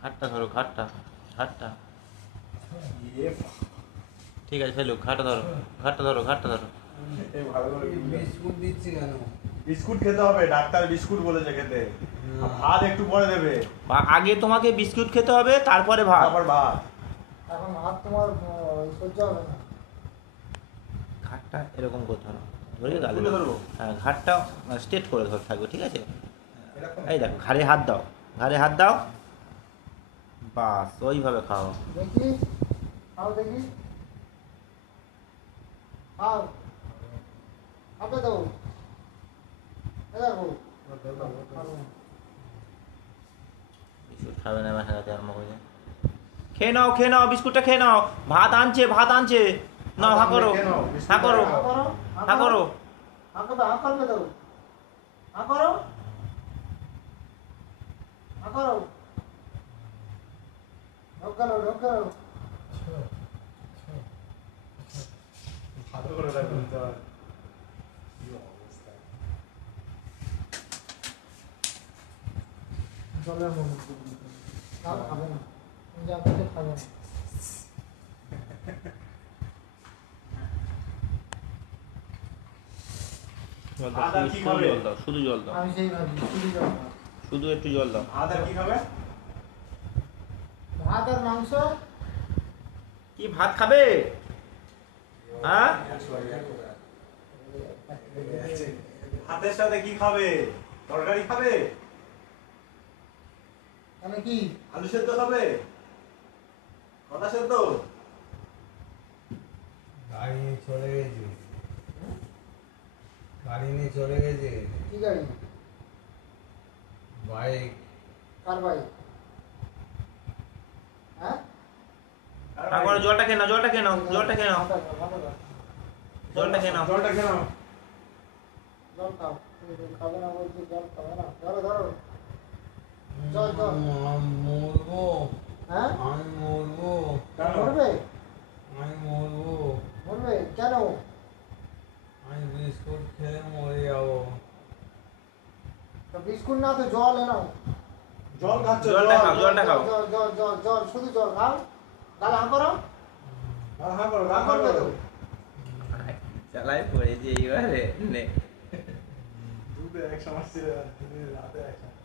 ঘাটটা ধরো, ঘাটটা ঘাটটা। এ ঠিক আছে ফেলুক, ঘাটটা ধরো, ঘাটটা ধরো, ঘাটটা ধরো। এ ভালো করে বিস্কুট দিচ্ছি কেন? বিস্কুট খেতে হবে, ডাক্তার বিস্কুট বলেছে খেতে। আর ভাত একটু পরে দেবে, আগে তোমাকে বিস্কুট খেতে হবে, তারপরে ভাত। তারপর ভাত। এখন ভাত তোমার সহ্য হবে না। ঘাটটা এরকম করতে হবে, ধরে গালে তুলে দাও। ধরবো? হ্যাঁ, ঘাটটা স্ট্রেট করে ধরে থাকবে, ঠিক আছে? এরকম? এই দেখো, ঘাড়ে হাত দাও, ঘাড়ে হাত দাও, বাস ওইভাবে খাও। দেখি, খাও দেখি, খাও, খাবে তো, এ দেখো, খাবো না। বিস্কুট খাবে না, মাথা খাতে আরম্ভ করে। খেয়ে নাও, খেয়ে নাও, বিস্কুটটা খেয়ে নাও। ভাত আনছে, ভাত আনছে। নাও, হা করো, খেয়ে নাও, বিস্কুট হা করো, হা করো, হা করো। হা করবে, হা করবে তো, হা করো, হা করো, ঢোক গেলো, ঢোক গেলো। ভালো করে রাখবেন তো। কি অবস্থা। জলের মধ্যে তাও খাবে না, যা বলছে খাবে না। জল ভাত দাও, আর কি শুধু খাবে? জল দাও, শুধু জল দাও, আমি সেই ভাবছি, শুধু জল খাও। শুধু একটু জল দাও। ভাত আর কি খাবে? ভাত আর মাংস, কি ভাত খাবে? হ্যাঁ, ভাতের সাথে কি খাবে? তরকারি খাবে? মানে কি? আলু সেদ্ধ খাবে? কলা সেদ্ধ? গাড়ি নিয়ে চলে গেছে, গাড়ি নিয়ে চলে গেছে, কি গাড়ি? বাইক। কার বাইক? হ্যাঁ? তারপরে জলটা খেয়ে নাও, জলটা খেয়ে নাও, জলটা খেয়ে নাও, ভাত আর ভাত আর জলটা খেয়ে নাও। জলটা খেয়ে নাও। জল খাও, তুমি খাবে না বলছি, জল খাবে না, ধরো ধরো, জল জল। আমি মরবো, হ্যাঁ? আমি মরবো, কেন? মরবে? আমি মরবো, মরবে কেন? আমি বিস্কুট খেলে মরে যাবো। তো বিস্কুট না তো জল এনাও। জল খাচ্ছ? জলটা খাও, জলটা খাও। জল জল জল জল, শুধু জল খাও। গালে হা করো, হ্যাঁ করো, হা করবে তো। চালাই পড়েছে এইবারে নে। দুধে এক সমস্যা, রাতে এক সমস্যা।